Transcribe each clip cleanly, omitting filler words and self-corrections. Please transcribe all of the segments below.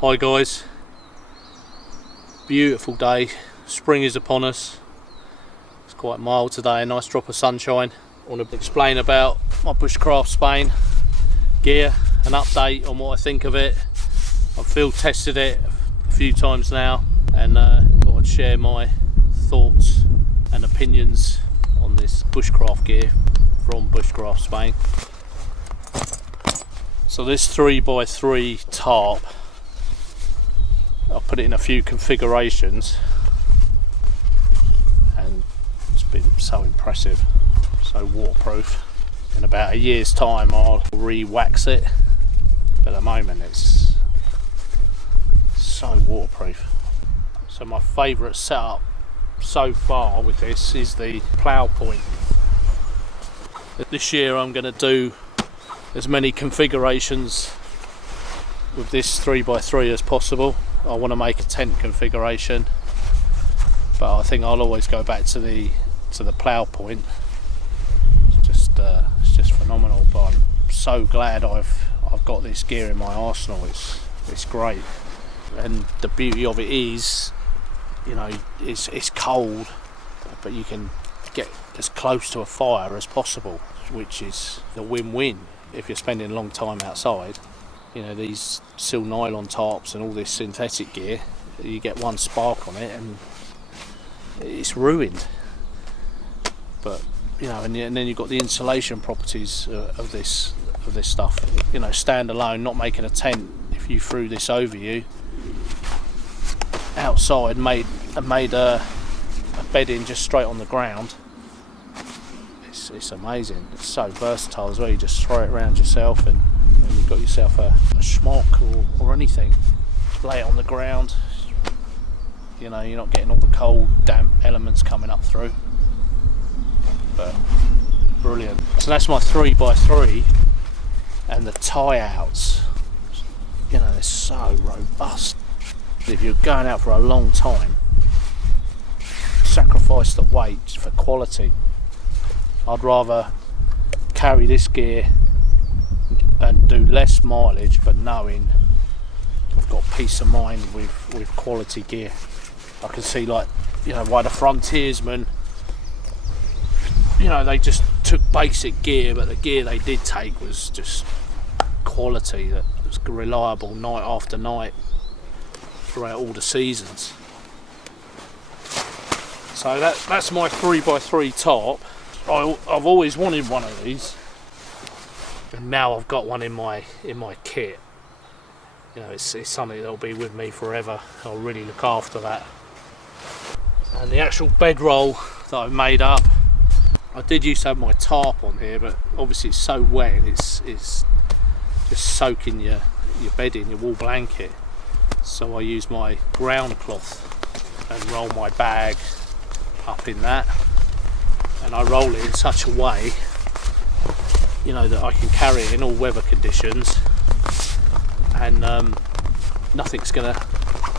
Hi guys, beautiful day, spring is upon us. It's quite mild today, a nice drop of sunshine. I want to explain about my Bushcraft Spain gear, an update on what I think of it. I've field tested it a few times now and thought I'd share my thoughts and opinions on this bushcraft gear from Bushcraft Spain. So this 3x3 tarp, I'll put it in a few configurations and it's been so impressive, so waterproof. In about a year's time I'll re-wax it, but at the moment it's so waterproof. So my favourite setup so far with this is the plough point. This year I'm going to do as many configurations with this 3x3 as possible. I want to make a tent configuration, but I think I'll always go back to the plough point. It's just phenomenal. But I'm so glad I've got this gear in my arsenal. It's great, and the beauty of it is, you know, it's cold, but you can get as close to a fire as possible, which is the win-win if you're spending a long time outside. You know, these sil nylon tarps and all this synthetic gear, you get one spark on it and it's ruined. But you know, and then you've got the insulation properties of this stuff. You know, stand alone, not making a tent. If you threw this over you outside, made a bed in just straight on the ground, it's amazing. It's so versatile as well. You just throw it around yourself and you've got yourself a schmock or anything. Lay it on the ground. You know, you're not getting all the cold, damp elements coming up through. But brilliant. So that's my 3x3, and the tie outs, you know, they're so robust. If you're going out for a long time, sacrifice the weight for quality. I'd rather carry this gear and do less mileage, but knowing I've got peace of mind with quality gear. I can see, like, you know, why the frontiersmen, you know, they just took basic gear, but the gear they did take was just quality that was reliable night after night throughout all the seasons. So that's my 3x3 tarp. I've always wanted one of these, and now I've got one in my kit. You know, it's something that'll be with me forever. I'll really look after that. And the actual bedroll that I've made up, I did used to have my tarp on here, but obviously it's so wet and it's just soaking your bed in, your wool blanket. So I use my ground cloth and roll my bag up in that, and I roll it in such a way, you know, that I can carry it in all weather conditions, and nothing's gonna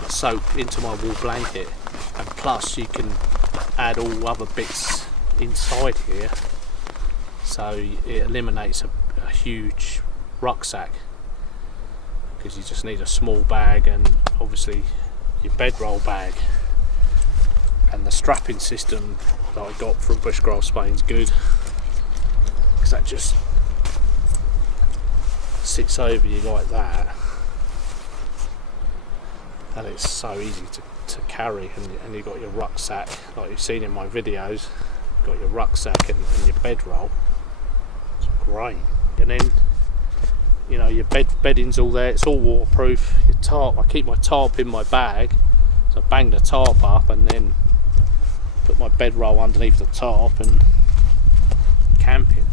soak into my wool blanket. And plus you can add all other bits inside here, so it eliminates a huge rucksack, because you just need a small bag and obviously your bedroll bag. And the strapping system that I got from Bushcraft Spain's good, because that just sits over you like that, and it's so easy to carry. And you've got your rucksack, like you've seen in my videos, got your rucksack and your bedroll. It's great. And then, you know, your bedding's all there, it's all waterproof. Your tarp, I keep my tarp in my bag, so I bang the tarp up and then put my bedroll underneath the tarp and camping.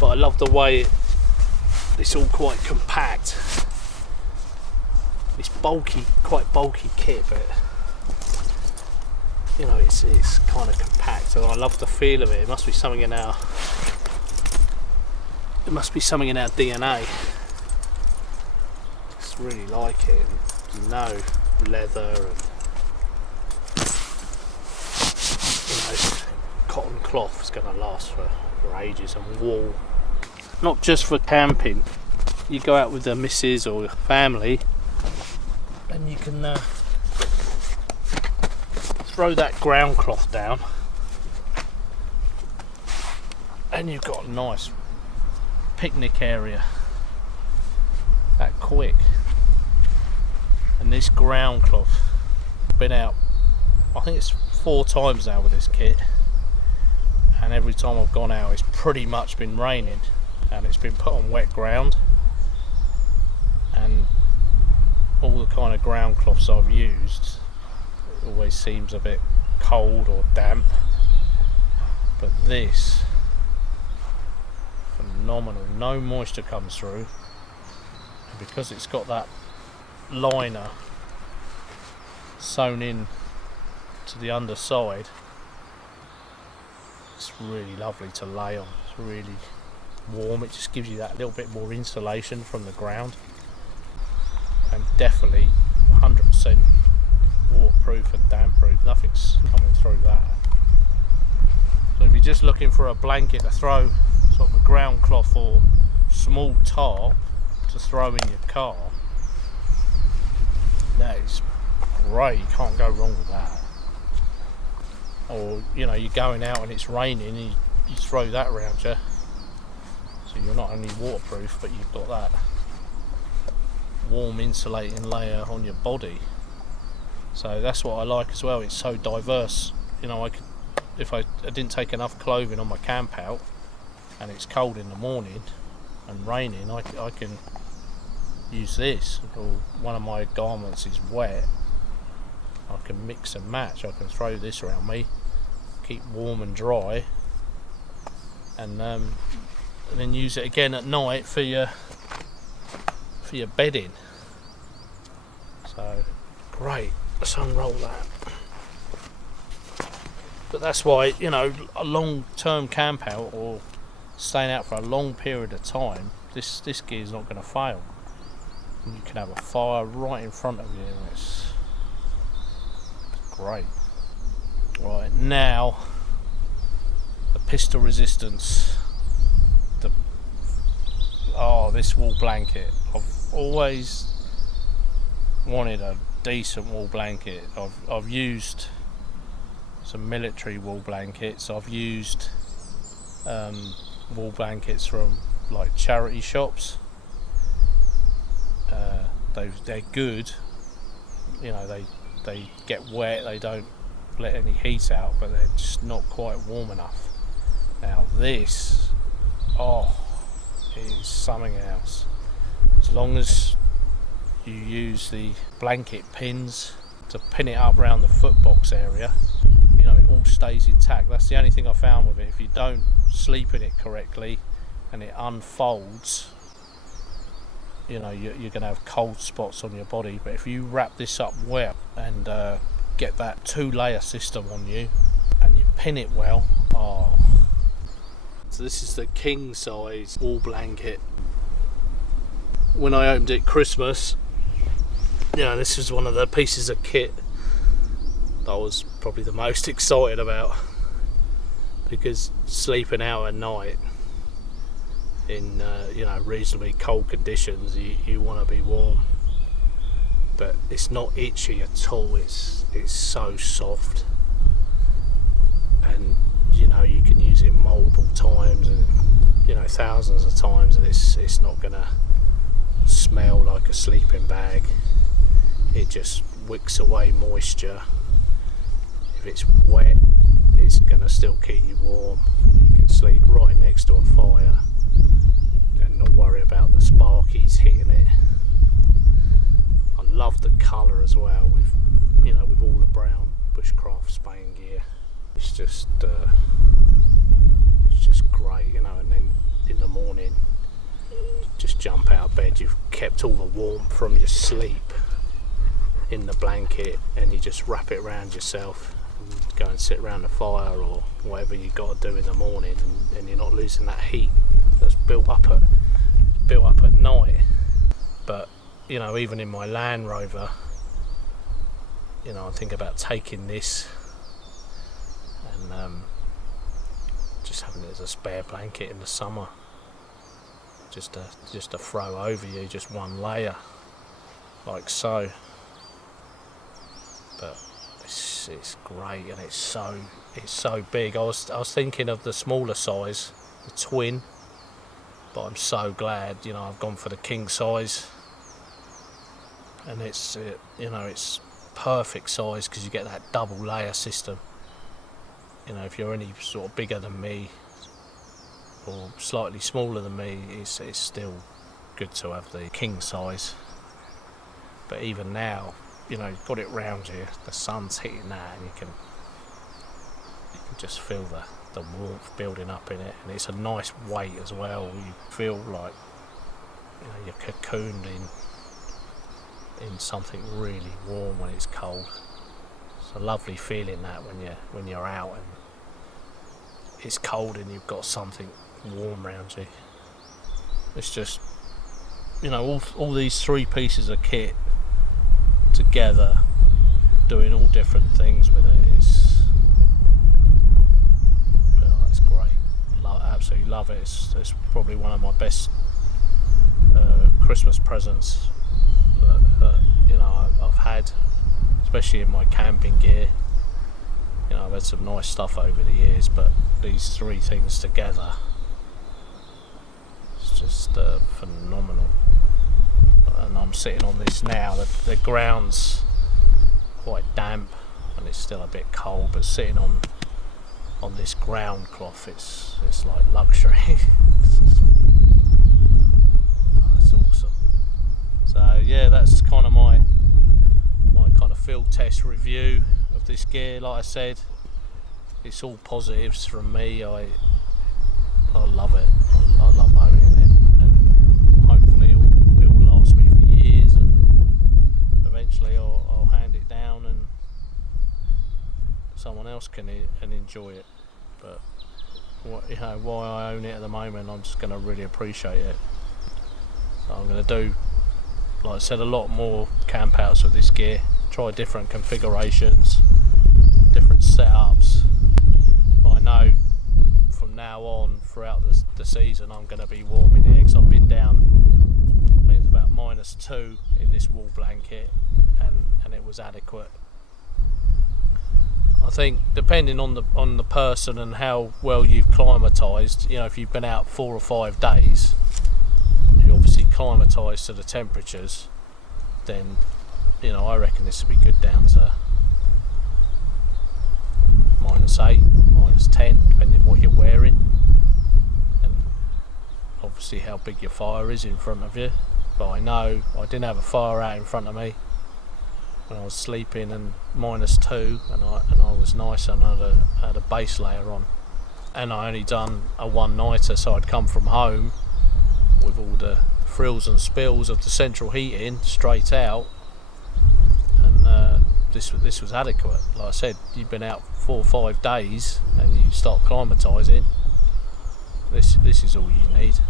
But I love the way it's all quite compact. It's bulky, quite bulky kit, but you know, it's kind of compact, and I love the feel of it. It must be something in our DNA. Just really like it. And, you know, leather and, you know, cotton cloth is going to last for ages, and wool. Not just for camping. You go out with the missus or your family, then you can throw that ground cloth down, and you've got a nice picnic area that quick. And this ground cloth, been out I think it's 4 times now with this kit, and every time I've gone out it's pretty much been raining and it's been put on wet ground, and all the kind of ground cloths I've used, it always seems a bit cold or damp, but this, phenomenal, no moisture comes through, and because it's got that liner sewn in to the underside, it's really lovely to lay on. It's really warm, it just gives you that little bit more insulation from the ground, and definitely 100% waterproof and damp proof, nothing's coming through that. So if you're just looking for a blanket to throw, sort of a ground cloth or small tarp to throw in your car, that is great, you can't go wrong with that. Or you know, you're going out and it's raining and you throw that around you, so you're not only waterproof but you've got that warm insulating layer on your body. So that's what I like as well, it's so diverse. You know, I could, if I didn't take enough clothing on my camp out and it's cold in the morning and raining, I can use this, or one of my garments is wet, I can mix and match. I can throw this around me, keep warm and dry, and then use it again at night for your bedding. So great, let's unroll that. But that's why, you know, a long-term camp out or staying out for a long period of time, this gear is not going to fail. And you can have a fire right in front of you, and it's great. Right, now the pistol resistance. This wool blanket. I've always wanted a decent wool blanket. I've used some military wool blankets. I've used wool blankets from like charity shops. They're good. You know, they get wet, they don't let any heat out, but they're just not quite warm enough. Now this, it is something else. As long as you use the blanket pins to pin it up around the footbox area, you know, it all stays intact. That's the only thing I found with it. If you don't sleep in it correctly and it unfolds, you know, you're going to have cold spots on your body. But if you wrap this up well and get that 2-layer system on you and you pin it well, So this is the king size wool blanket. When I opened it Christmas, you know, this was one of the pieces of kit that I was probably the most excited about, because sleeping out at night in you know, reasonably cold conditions, you want to be warm, but it's not itchy at all. It's so soft, and you know, you can use it multiple times, and you know, thousands of times, and it's not gonna smell like a sleeping bag. It just wicks away moisture. If it's wet, it's gonna still keep you warm. You can sleep right next to a fire and not worry about the sparkies hitting it. I love the colour as well, with, you know, with all the brown bushcraft Spain gear. It's just great, you know. And then in the morning, just jump out of bed, you've kept all the warmth from your sleep in the blanket, and you just wrap it around yourself and go and sit around the fire or whatever you got to do in the morning, and you're not losing that heat that's built up at night. But you know, even in my Land Rover, you know, I think about taking this and just having it as a spare blanket in the summer, just to throw over you, just one layer, like so. but it's great, and it's so big. I was thinking of the smaller size, the twin, but I'm so glad, you know, I've gone for the king size, and it's you know, it's perfect size because you get that double layer system. You know, if you're any sort of bigger than me or slightly smaller than me, it's still good to have the king size. But even now, you know, you've got it round you, the sun's hitting that, and you can just feel the warmth building up in it, and it's a nice weight as well. You feel like, you know, you're cocooned in something really warm when it's cold. It's a lovely feeling that when you're out and it's cold and you've got something warm around you. It's just, you know, all these three pieces of kit together, doing all different things with it. It's great. Absolutely love it. It's probably one of my best Christmas presents that you know I've had, especially in my camping gear. You know, I've had some nice stuff over the years, but these three things together, it's just phenomenal. And I'm sitting on this now. The ground's quite damp and it's still a bit cold, but sitting on this ground cloth, it's like luxury. It's awesome. So yeah, that's kind of my kind of field test review of this gear. Like I said, it's all positives from me. I love it. I love owning it, and hopefully it'll last me for years, and eventually I'll hand it down and someone else can enjoy it. But you know, why I own it at the moment, I'm just going to really appreciate it. So I'm going to do, like I said, a lot more camp outs with this gear, try different configurations, different setups. But I know from now on, throughout the season, I'm going to be warming it, because I've been down, I think it's about -2 in this wool blanket, and it was adequate. I think depending on the person and how well you've climatised, you know, if you've been out 4 or 5 days, you obviously climatised to the temperatures, then, you know, I reckon this would be good down to -8, -10, depending what you're wearing, and obviously how big your fire is in front of you. But I know I didn't have a fire out in front of me when I was sleeping, and -2, and I was nice, and I had a base layer on, and I only done a one-nighter, so I'd come from home with all the frills and spills of the central heating straight out, and this was adequate. Like I said, you've been out 4 or 5 days and you start climatising, this is all you need.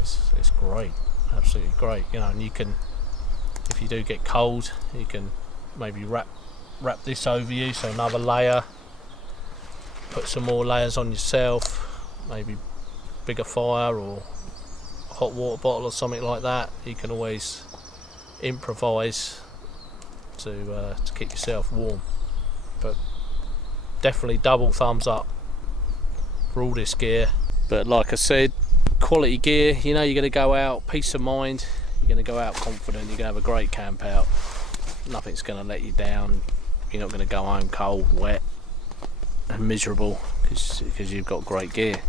It's great, absolutely great. You know, and you can, if you do get cold, you can maybe wrap this over you, so another layer, put some more layers on yourself, maybe bigger fire or a hot water bottle or something like that. You can always improvise to keep yourself warm. But definitely double thumbs up for all this gear. But like I said, quality gear, you know, you're going to go out, peace of mind, you're going to go out confident, you're going to have a great camp out. Nothing's going to let you down. You're not going to go home cold, wet and miserable, because you've got great gear.